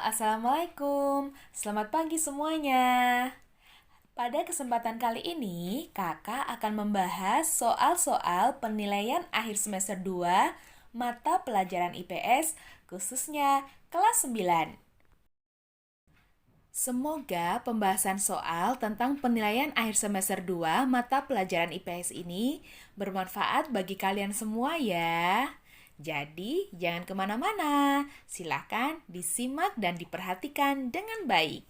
Assalamualaikum. Selamat pagi semuanya. Pada kesempatan kali ini, Kakak akan membahas soal-soal penilaian akhir semester 2 mata pelajaran IPS, khususnya kelas 9. Semoga pembahasan soal tentang penilaian akhir semester 2 mata pelajaran IPS ini bermanfaat bagi kalian semua ya. Jadi, jangan kemana-mana. Silakan disimak dan diperhatikan dengan baik.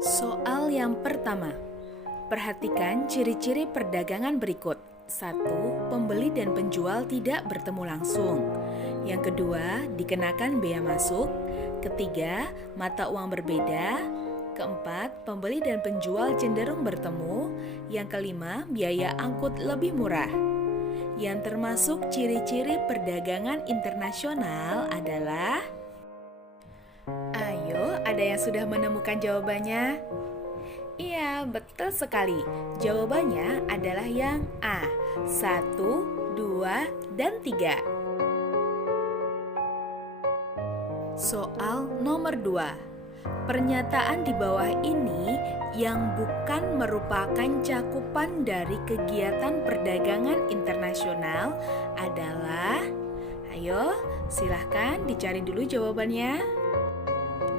Soal yang pertama. Perhatikan ciri-ciri perdagangan berikut. 1. Pembeli dan penjual tidak bertemu langsung. Yang kedua, dikenakan bea masuk. Ketiga, mata uang berbeda. Keempat, pembeli dan penjual cenderung bertemu. Yang kelima, biaya angkut lebih murah. Yang termasuk ciri-ciri perdagangan internasional adalah... Ayo, ada yang sudah menemukan jawabannya? Iya, betul sekali. Jawabannya adalah yang A, 1, 2, dan 3. Soal nomor 2. Pernyataan di bawah ini yang bukan merupakan cakupan dari kegiatan perdagangan internasional adalah... Ayo, silahkan dicari dulu jawabannya.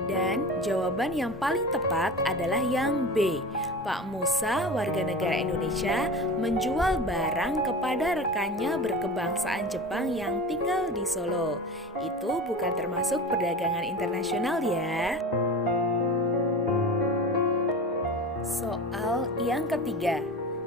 Dan jawaban yang paling tepat adalah yang B. Pak Musa, warga negara Indonesia, menjual barang kepada rekannya berkebangsaan Jepang yang tinggal di Solo. Itu bukan termasuk perdagangan internasional ya. Soal yang ketiga.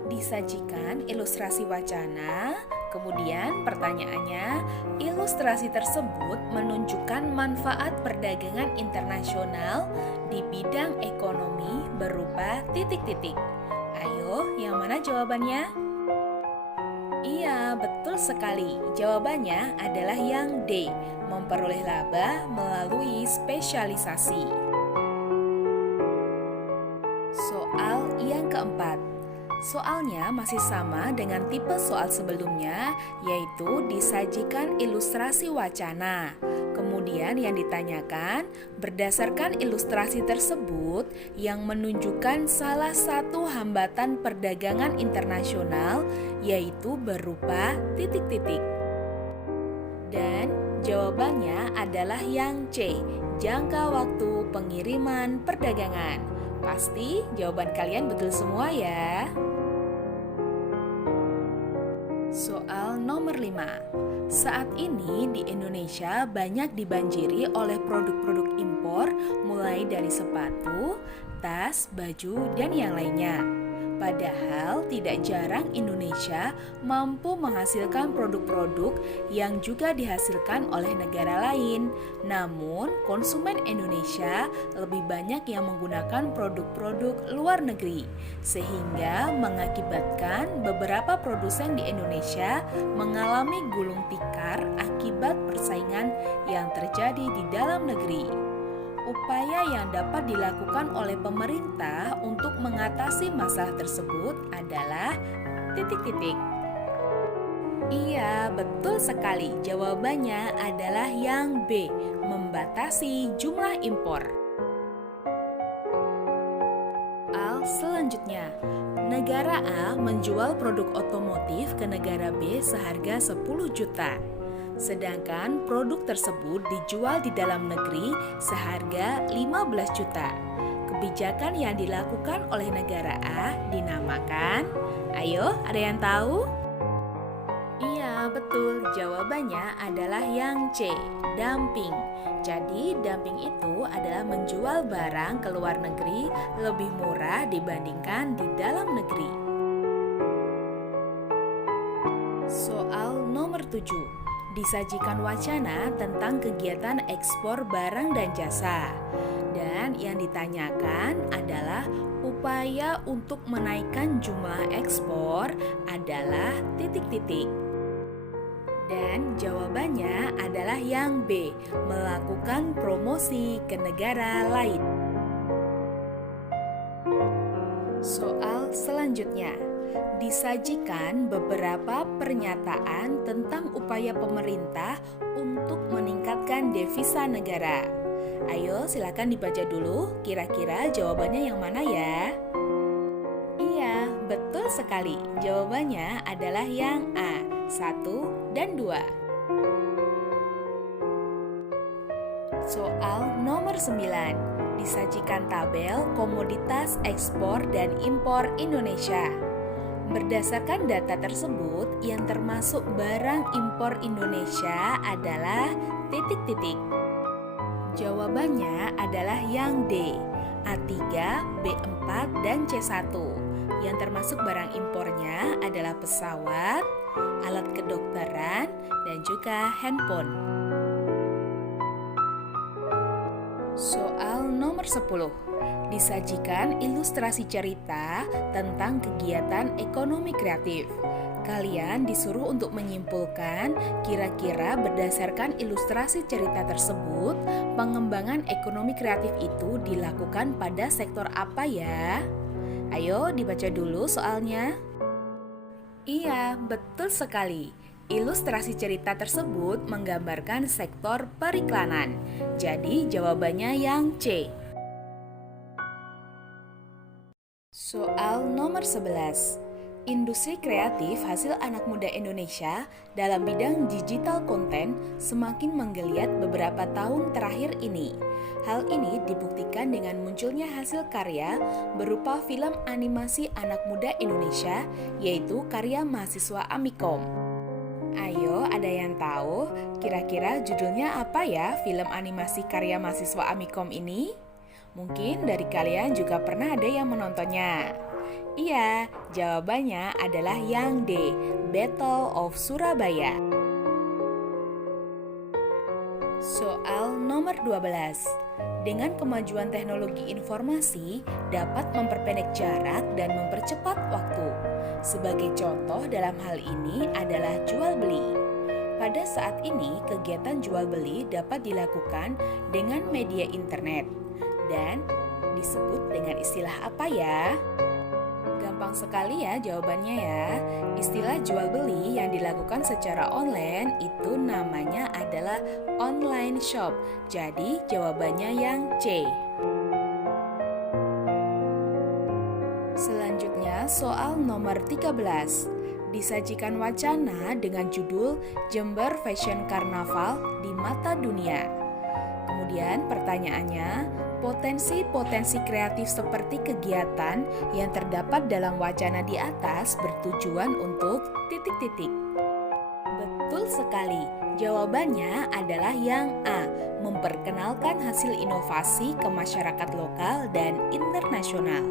Disajikan ilustrasi wacana. Kemudian pertanyaannya, ilustrasi tersebut menunjukkan manfaat perdagangan internasional di bidang ekonomi berupa titik-titik. Ayo, yang mana jawabannya? Iya, betul sekali. Jawabannya adalah yang D, memperoleh laba melalui spesialisasi. Soal yang keempat. Soalnya masih sama dengan tipe soal sebelumnya, yaitu disajikan ilustrasi wacana. Kemudian yang ditanyakan, berdasarkan ilustrasi tersebut yang menunjukkan salah satu hambatan perdagangan internasional, yaitu berupa titik-titik. Dan jawabannya adalah yang C, jangka waktu pengiriman perdagangan. Pasti jawaban kalian betul semua ya. Soal nomor 5. Saat ini di Indonesia banyak dibanjiri oleh produk-produk impor mulai dari sepatu, tas, baju, dan yang lainnya. Padahal tidak jarang Indonesia mampu menghasilkan produk-produk yang juga dihasilkan oleh negara lain. Namun, konsumen Indonesia lebih banyak yang menggunakan produk-produk luar negeri, sehingga mengakibatkan beberapa produsen di Indonesia mengalami gulung tikar akibat persaingan yang terjadi di dalam negeri. Upaya yang dapat dilakukan oleh pemerintah untuk mengatasi masalah tersebut adalah titik-titik. Iya, betul sekali. Jawabannya adalah yang B, membatasi jumlah impor. Selanjutnya, negara A menjual produk otomotif ke negara B seharga 10 juta. Sedangkan produk tersebut dijual di dalam negeri seharga 15 juta. Kebijakan yang dilakukan oleh negara A dinamakan, ayo ada yang tahu? Iya, betul. Jawabannya adalah yang C, dumping. Jadi, dumping itu adalah menjual barang ke luar negeri lebih murah dibandingkan di dalam negeri. Soal nomor 7. disajikan wacana tentang kegiatan ekspor barang dan jasa. Dan yang ditanyakan adalah upaya untuk menaikkan jumlah ekspor adalah titik-titik. Dan jawabannya adalah yang B, melakukan promosi ke negara lain. Soal selanjutnya, disajikan beberapa pernyataan tentang upaya pemerintah untuk meningkatkan devisa negara. Ayo silakan dibaca dulu, kira-kira jawabannya yang mana ya? Iya, betul sekali. Jawabannya adalah yang A, 1 dan 2. Soal nomor 9. Disajikan tabel komoditas ekspor dan impor Indonesia. Berdasarkan data tersebut, yang termasuk barang impor Indonesia adalah titik-titik. Jawabannya adalah yang D, A3, B4, dan C1. Yang termasuk barang impornya adalah pesawat, alat kedokteran, dan juga handphone. Soal nomor 10. Disajikan ilustrasi cerita tentang kegiatan ekonomi kreatif. Kalian disuruh untuk menyimpulkan kira-kira berdasarkan ilustrasi cerita tersebut, pengembangan ekonomi kreatif itu dilakukan pada sektor apa ya? Ayo dibaca dulu soalnya. Iya, betul sekali. Ilustrasi cerita tersebut menggambarkan sektor periklanan. Jadi jawabannya yang C. Soal nomor 11. Industri kreatif hasil anak muda Indonesia dalam bidang digital konten semakin menggeliat beberapa tahun terakhir ini. Hal ini dibuktikan dengan munculnya hasil karya berupa film animasi anak muda Indonesia, yaitu karya mahasiswa Amikom. Ayo, ada yang tahu kira-kira judulnya apa ya film animasi karya mahasiswa Amikom ini? Mungkin dari kalian juga pernah ada yang menontonnya. Iya, jawabannya adalah yang D, Battle of Surabaya. Soal nomor 12. Dengan kemajuan teknologi informasi dapat memperpendek jarak dan mempercepat waktu. Sebagai contoh dalam hal ini adalah jual beli. Pada saat ini, kegiatan jual beli dapat dilakukan dengan media internet dan disebut dengan istilah apa ya? Gampang sekali ya jawabannya ya. Istilah jual beli yang dilakukan secara online itu namanya adalah online shop. Jadi jawabannya yang C. Selanjutnya soal nomor 13. Disajikan wacana dengan judul Jember Fashion Carnaval di Mata Dunia. Kemudian pertanyaannya, potensi-potensi kreatif seperti kegiatan yang terdapat dalam wacana di atas bertujuan untuk titik-titik. Betul sekali, jawabannya adalah yang A, memperkenalkan hasil inovasi ke masyarakat lokal dan internasional.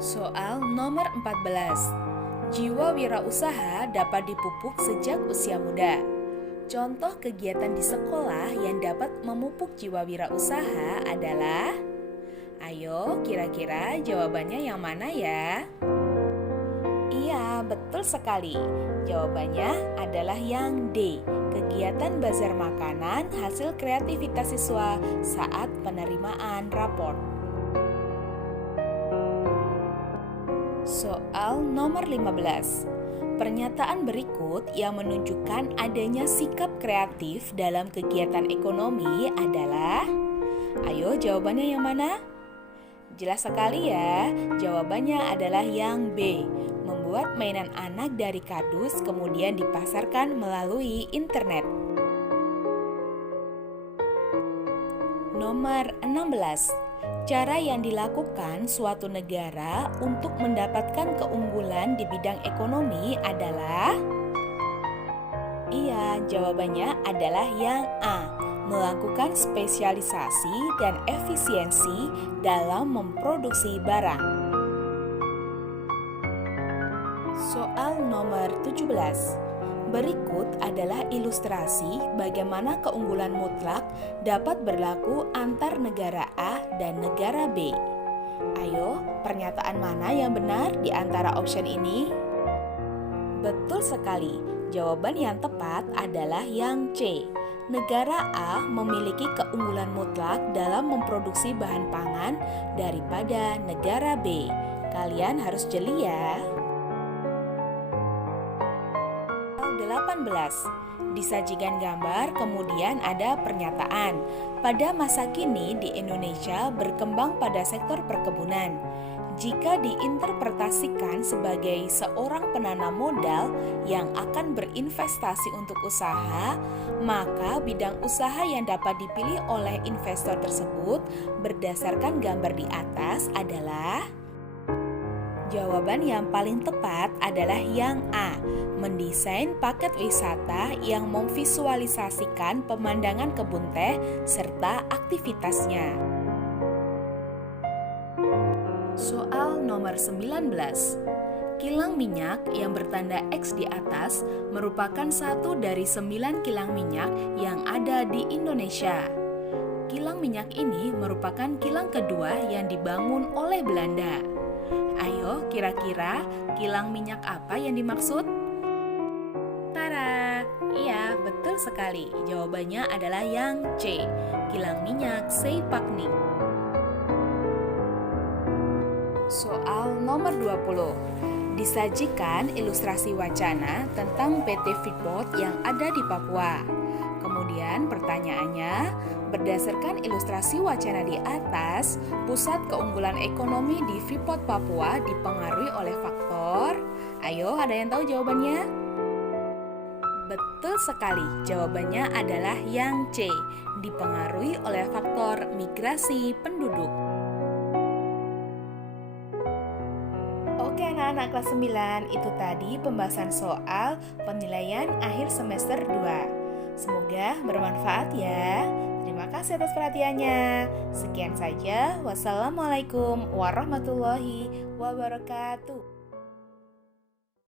Soal nomor 14. Jiwa wirausaha dapat dipupuk sejak usia muda. Contoh kegiatan di sekolah yang dapat memupuk jiwa wirausaha adalah, ayo kira-kira jawabannya yang mana ya? Iya, betul sekali. Jawabannya adalah yang D, kegiatan bazar makanan hasil kreativitas siswa saat penerimaan raport. Soal nomor 15. Pernyataan berikut yang menunjukkan adanya sikap kreatif dalam kegiatan ekonomi adalah, ayo jawabannya yang mana? Jelas sekali ya, jawabannya adalah yang B, membuat mainan anak dari kardus kemudian dipasarkan melalui internet. Nomor 16. Cara yang dilakukan suatu negara untuk mendapatkan keunggulan di bidang ekonomi adalah, iya, jawabannya adalah yang A, melakukan spesialisasi dan efisiensi dalam memproduksi barang. Soal nomor 17. 17. Berikut adalah ilustrasi bagaimana keunggulan mutlak dapat berlaku antar negara A dan negara B. Ayo, pernyataan mana yang benar di antara option ini? Betul sekali, jawaban yang tepat adalah yang C. Negara A memiliki keunggulan mutlak dalam memproduksi bahan pangan daripada negara B. Kalian harus jeli ya. 18. Disajikan gambar, kemudian ada pernyataan. Pada masa kini di Indonesia berkembang pada sektor perkebunan. Jika diinterpretasikan sebagai seorang penanam modal yang akan berinvestasi untuk usaha, maka bidang usaha yang dapat dipilih oleh investor tersebut berdasarkan gambar di atas adalah jawaban yang paling tepat adalah yang A. Mendesain paket wisata yang memvisualisasikan pemandangan kebun teh serta aktivitasnya. Soal nomor 19. Kilang minyak yang bertanda X di atas merupakan satu dari 9 kilang minyak yang ada di Indonesia. Kilang minyak ini merupakan kilang kedua yang dibangun oleh Belanda. Ayo, kira-kira kilang minyak apa yang dimaksud? Tara, iya betul sekali. Jawabannya adalah yang C, kilang minyak Seipakhning. Soal nomor 20. Disajikan ilustrasi wacana tentang PT Freeport yang ada di Papua. Kemudian pertanyaannya, berdasarkan ilustrasi wacana di atas, pusat keunggulan ekonomi di Freeport Papua dipengaruhi oleh faktor. Ayo, ada yang tahu jawabannya? Betul sekali, jawabannya adalah yang C, dipengaruhi oleh faktor migrasi penduduk. Oke anak-anak kelas 9, itu tadi pembahasan soal penilaian akhir semester 2. Semoga bermanfaat ya. Terima kasih atas perhatiannya. Sekian saja. Wassalamualaikum warahmatullahi wabarakatuh.